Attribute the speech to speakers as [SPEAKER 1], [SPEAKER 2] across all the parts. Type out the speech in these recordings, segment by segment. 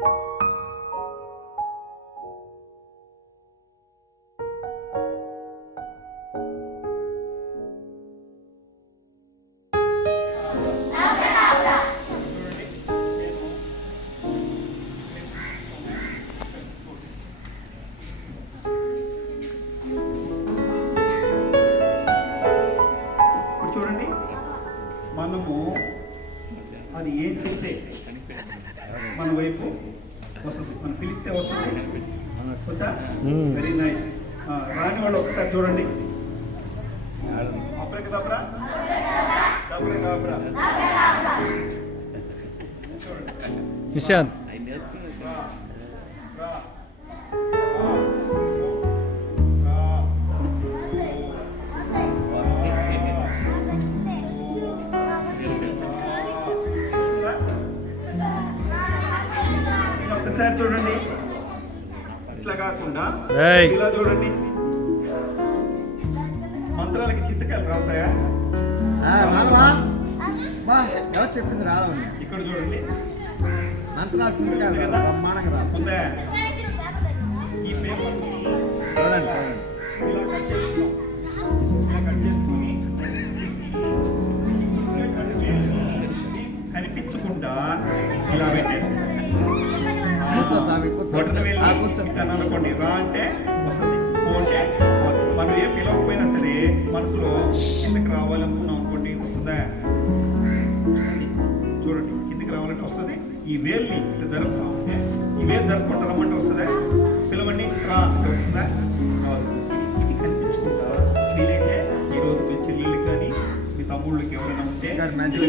[SPEAKER 1] ఇప్పుడు very nice రాని వాళ్ళు ఒకసారి చూడండి అప్పుడే దబ్బరా దబ్బరా దబ్బరా
[SPEAKER 2] నిశాంత్
[SPEAKER 1] రా రా రా నేను ఒక్కసారి చూడండి ఇట్లా కాకుండా. ఇలా చూడండి. మంత్రాలకి చింతకాయలు రావుతాయా
[SPEAKER 3] ఎవరు చెప్పింది రావాలి
[SPEAKER 1] ఇక్కడ చూడండి.
[SPEAKER 3] మంత్రాలు చింతకాయలు కదా? బ్రహ్మాండంగా రా
[SPEAKER 1] కిందకి రావాలనుకున్నాం అనుకోండి వస్తుందా. చూడండి కిందకి రావాలంటే వస్తుంది. ఈ వేల్ని ఇట్లా జరుపుతా ఈ వేలు జరుపుకుంటా రమ్మంటే వస్తుందా? పిలవండి రా అంటే వస్తుందా? రాదు ఇది- కనిపించకుండా వీలైతే ఈ రోజు మీ చెల్లెళ్ళకి కానీ మీ తమ్ముళ్ళకి ఎవరైనా ఉంటే.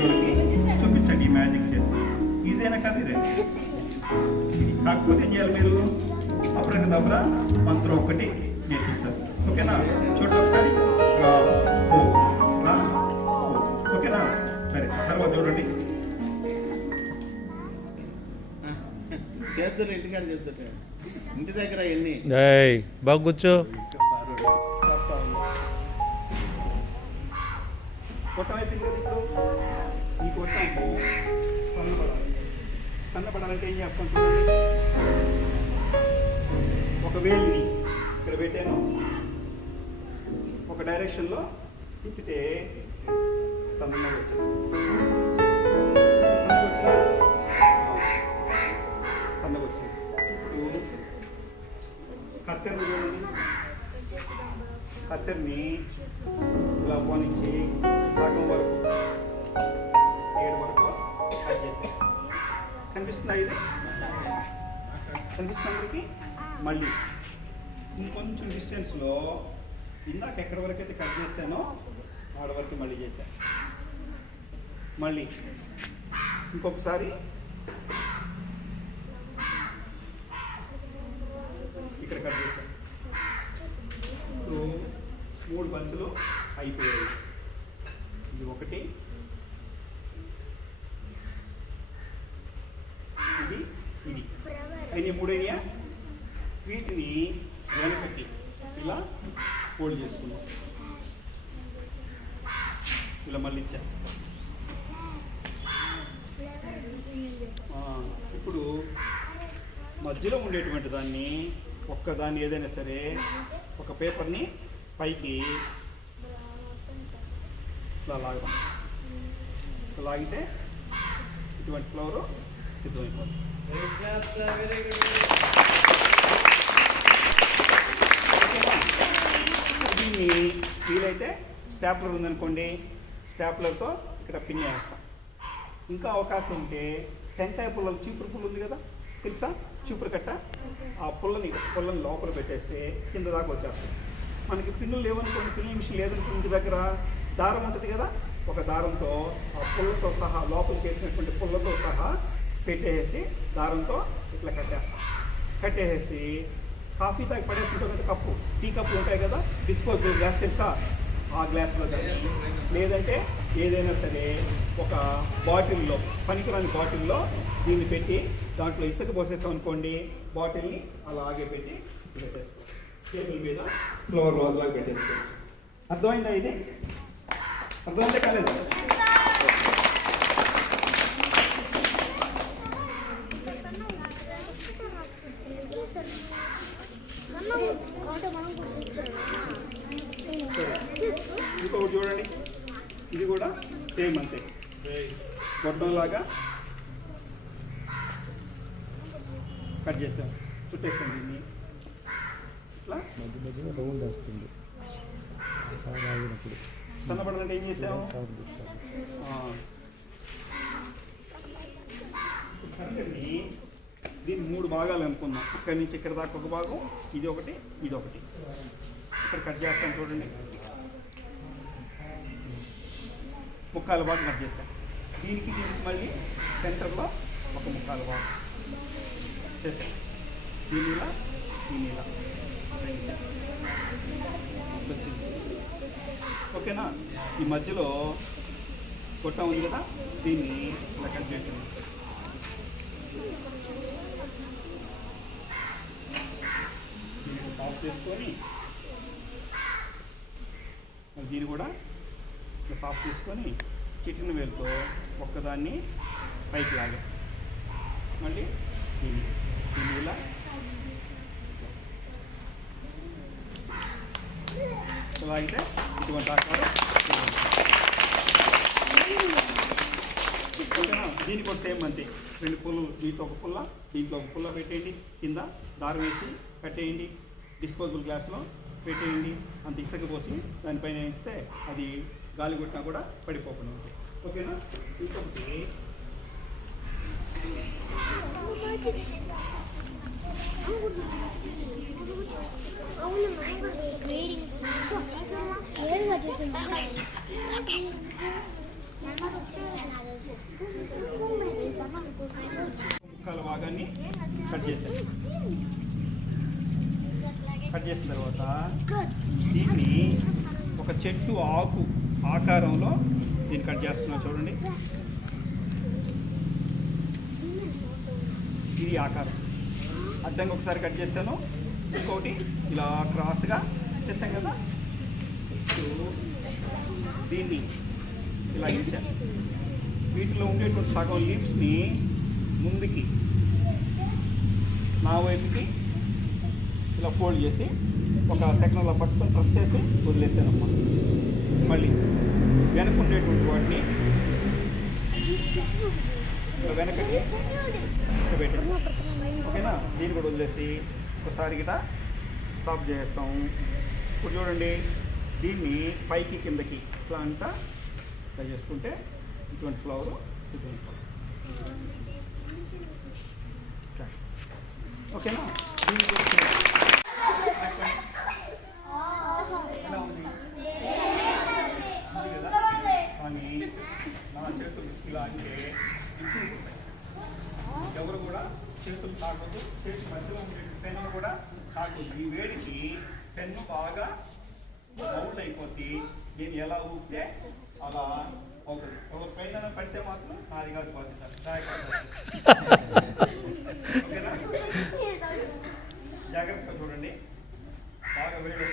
[SPEAKER 1] వాళ్ళకి చూపించండి ఈ మ్యాజిక్ చేసి. ఈజీ అయినా కాదు ఇదే. ఇది కాకపోతే ఏం చేయాలి మీరు? దబ్బరా మంత్రం ఒకటి నేర్పించాలి. ఓకేనా? చూడండి ఒకసారి. తర్వాత చూడండి.
[SPEAKER 4] చేద్దరు ఇంటికాడ చెప్తారు ఇంటి దగ్గర ఎన్ని?
[SPEAKER 2] బాగా కూర్చో.
[SPEAKER 1] కొట్టం సన్నపడాలి సన్నపడాలంటే ఏం చేస్తాం చూడండి. ఒక వేలిని ఇక్కడ పెట్టాను. ఒక డైరెక్షన్లో తిప్పితే సన్నగా వచ్చేస్తుంది. కత్తెరని చూడండి కత్తెరని ఇలా పోనిచ్చి సగం వరకు. ఏడు వరకు కట్ చేసాను కనిపిస్తుందా ఇది? కనిపిస్తుంది అందరికి? మళ్ళీ. ఇంకొంచెం డిస్టెన్స్లో ఇందాక ఎక్కడి వరకు అయితే కట్ చేశానో ఆడ వరకు మళ్ళీ చేశాను మళ్ళీ. ఇంకొకసారి. ఇక్కడ కట్ చేశాను ఇప్పుడు మూడు అయిపోయాయి. ఇది ఒకటి. ఇది ఇది. అయినాయి మూడైనయా వీటిని వెనకటి ఇలా ఫోల్డ్ చేసుకున్నాం ఇలా మళ్ళీ ఇచ్చా. ఇప్పుడు మధ్యలో ఉండేటువంటి దాన్ని ఒక్కదాన్ని ఏదైనా సరే ఒక పేపర్ని పైకి ఇట్లా లాగదాం. ఇట్లా లాగితే ఇటువంటి ఫ్లవర్ సిద్ధమైపోతుంది. దీన్ని వీలైతే స్టాప్లర్ ఉందనుకోండి స్టాప్లర్తో ఇక్కడ పిన్ చేస్తాం. ఇంకా అవకాశం ఉంటే టెంకాయ పుల్లలు చీపురు పుల్ల ఉంది కదా తెలుసా? చీపురు కట్ట? ఆ పుల్లని పుల్లని లోపల పెట్టేస్తే కింద దాకా వచ్చేస్తుంది. మనకి పిన్నులు లేవనుకోండి పిన్నుల మిషన్ లేదనుకోండి ఇంటి దగ్గర దారం ఉంటుంది కదా ఒక దారంతో ఆ పుల్లతో సహా లోపలికి వేసినటువంటి పుల్లతో సహా పెట్టేసి దారంతో ఇట్లా కట్టేస్తాం. కట్టేసి కాఫీ తాగి పడేస్తుంటాం కదా కప్పు టీ కప్పు ఉంటాయి కదా డిస్పోజబుల్ గ్లాస్ తెలుసా? ఆ గ్లాస్లో కానీ. లేదంటే ఏదైనా సరే ఒక బాటిల్లో పనికిరాని బాటిల్లో దీన్ని పెట్టి దాంట్లో ఇసుక పోసేసాం అనుకోండి బాటిల్ని అలాగే పెట్టి పెట్టేసుకోండి టేబుల్ మీద ఫ్లవర్ వాజ్ లాగా పెట్టేసుకోవచ్చు అర్థమైందా ఇది? అర్థమైతే కాలేదు. ఇంకొకటి చూడండి. ఇది కూడా సేమ్ అంతే. గొట్టంలాగా కట్ చేసాం చుట్టేసాం దీన్ని.
[SPEAKER 2] మధ్య మధ్యలో రౌండ్ వస్తుంది సార్ ఆగినప్పుడు
[SPEAKER 1] సన్నపడాలంటే ఏం చేసాము
[SPEAKER 2] సార్
[SPEAKER 1] దీన్ని మూడు భాగాలు అనుకుందాం. ఇక్కడి నుంచి ఇక్కడ దాకా ఒక భాగం ఇది ఒకటి ఇది ఒకటి. ఇక్కడ కట్ చేస్తాం చూడండి. ముక్కాలు భాగం కట్ చేస్తాం. దీనికి దీనికి మళ్ళీ సెంటర్లో ఒక ముక్కాలు భాగం. చేసాం దీని ఇలా దీని ఇలా ఓకేనా? ఈ మధ్యలో కొట్ట ఉంది కదా దీన్ని ఇలా కట్ చేసాను సాఫ్ చేసుకొని దీన్ని కూడా ఇట్లా సాఫ్ చేసుకొని చిటిన వేలుతో ఒక్కదాన్ని పైకి లాగా. మళ్ళీ దీన్ని దీన్ని ఇలా ఇలా అయితే ఇటువంటి ఆకారం ఓకేనా? దీనికి కూడా సేమ్ అంతే. రెండు పుల్లలు దీంట్లో ఒక పుల్ల దీంట్లో ఒక పుల్ల పెట్టేయండి. కింద దారం వేసి కట్టేయండి. డిస్పోజబుల్ గ్లాస్లో పెట్టేయండి. అంత ఇసుక పోసి దానిపైన వేస్తే అది గాలి కొట్టినా కూడా పడిపోకుండా ఉంటుంది. ఓకేనా? ఇంకొకటి. ముక్కల భాగాన్ని కట్ చేశాను కట్ చేసిన తర్వాత దీన్ని ఒక చెట్టు ఆకు ఆకారంలో దీన్ని కట్ చేస్తున్నా చూడండి. ఇది ఆకారం. అడ్డంగా ఒకసారి కట్ చేస్తాను. ఇంకోటి ఇలా క్రాస్గా చేసాం కదా. దీన్ని ఇలా ఇచ్చాను. వీటిలో ఉండేటువంటి సగం లీవ్స్ని ముందుకి నా వైపుకి ఇలా ఫోల్డ్ చేసి ఒక సెకండ్ అలా పట్టుకొని ప్రెస్ చేసి వదిలేసానమ్మా మళ్ళీ వెనక ఉండేటువంటి వాటిని వెనకటి పెట్టేసి ఓకేనా? దీన్ని కూడా వదిలేసి ఒకసారి గిట సాఫ్ చేస్తాము. ఇప్పుడు చూడండి దీన్ని పైకి కిందకి ఇట్లా అంట ఇట్లా చేసుకుంటే ఇటువంటి ఫ్లవర్ సిద్ధం ఓకేనా దీన్ని కూడా ఎలా ఉంది ఉంది కదా కానీ నా చేతులు ఇలా అంటే ఇంటికి ఎవరు కూడా చేతులు తాకదు చేతి మధ్యలో ఉండే పెన్ను కూడా తాకదు ఈ వేడికి పెన్ను బాగా మౌల్డ్ అయిపోద్ది దీన్ని ఎలా ఊపితే అలా అవుతుంది. ఎవరి పైన పడితే మాత్రం నాది కాదు బాధ్యత. ఓకేనా? జాగ్రత్తగా చూడండి. బాగా వేడి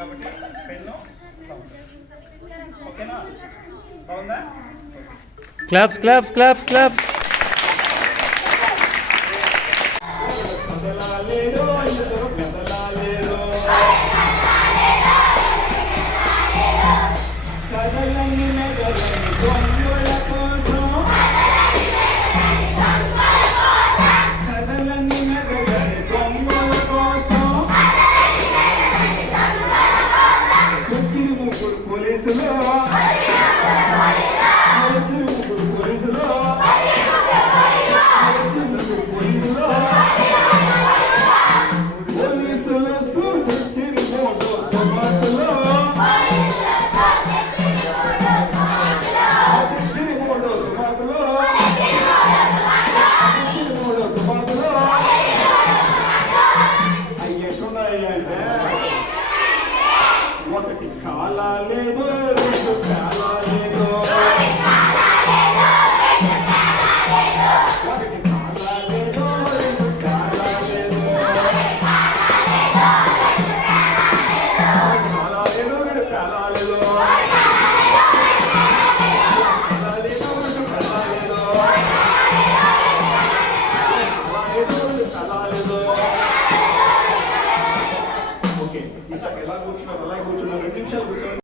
[SPEAKER 1] కాబట్టి పెన్ను ఓకేనా? బాగుందా?
[SPEAKER 2] Claps claps claps claps
[SPEAKER 1] 没有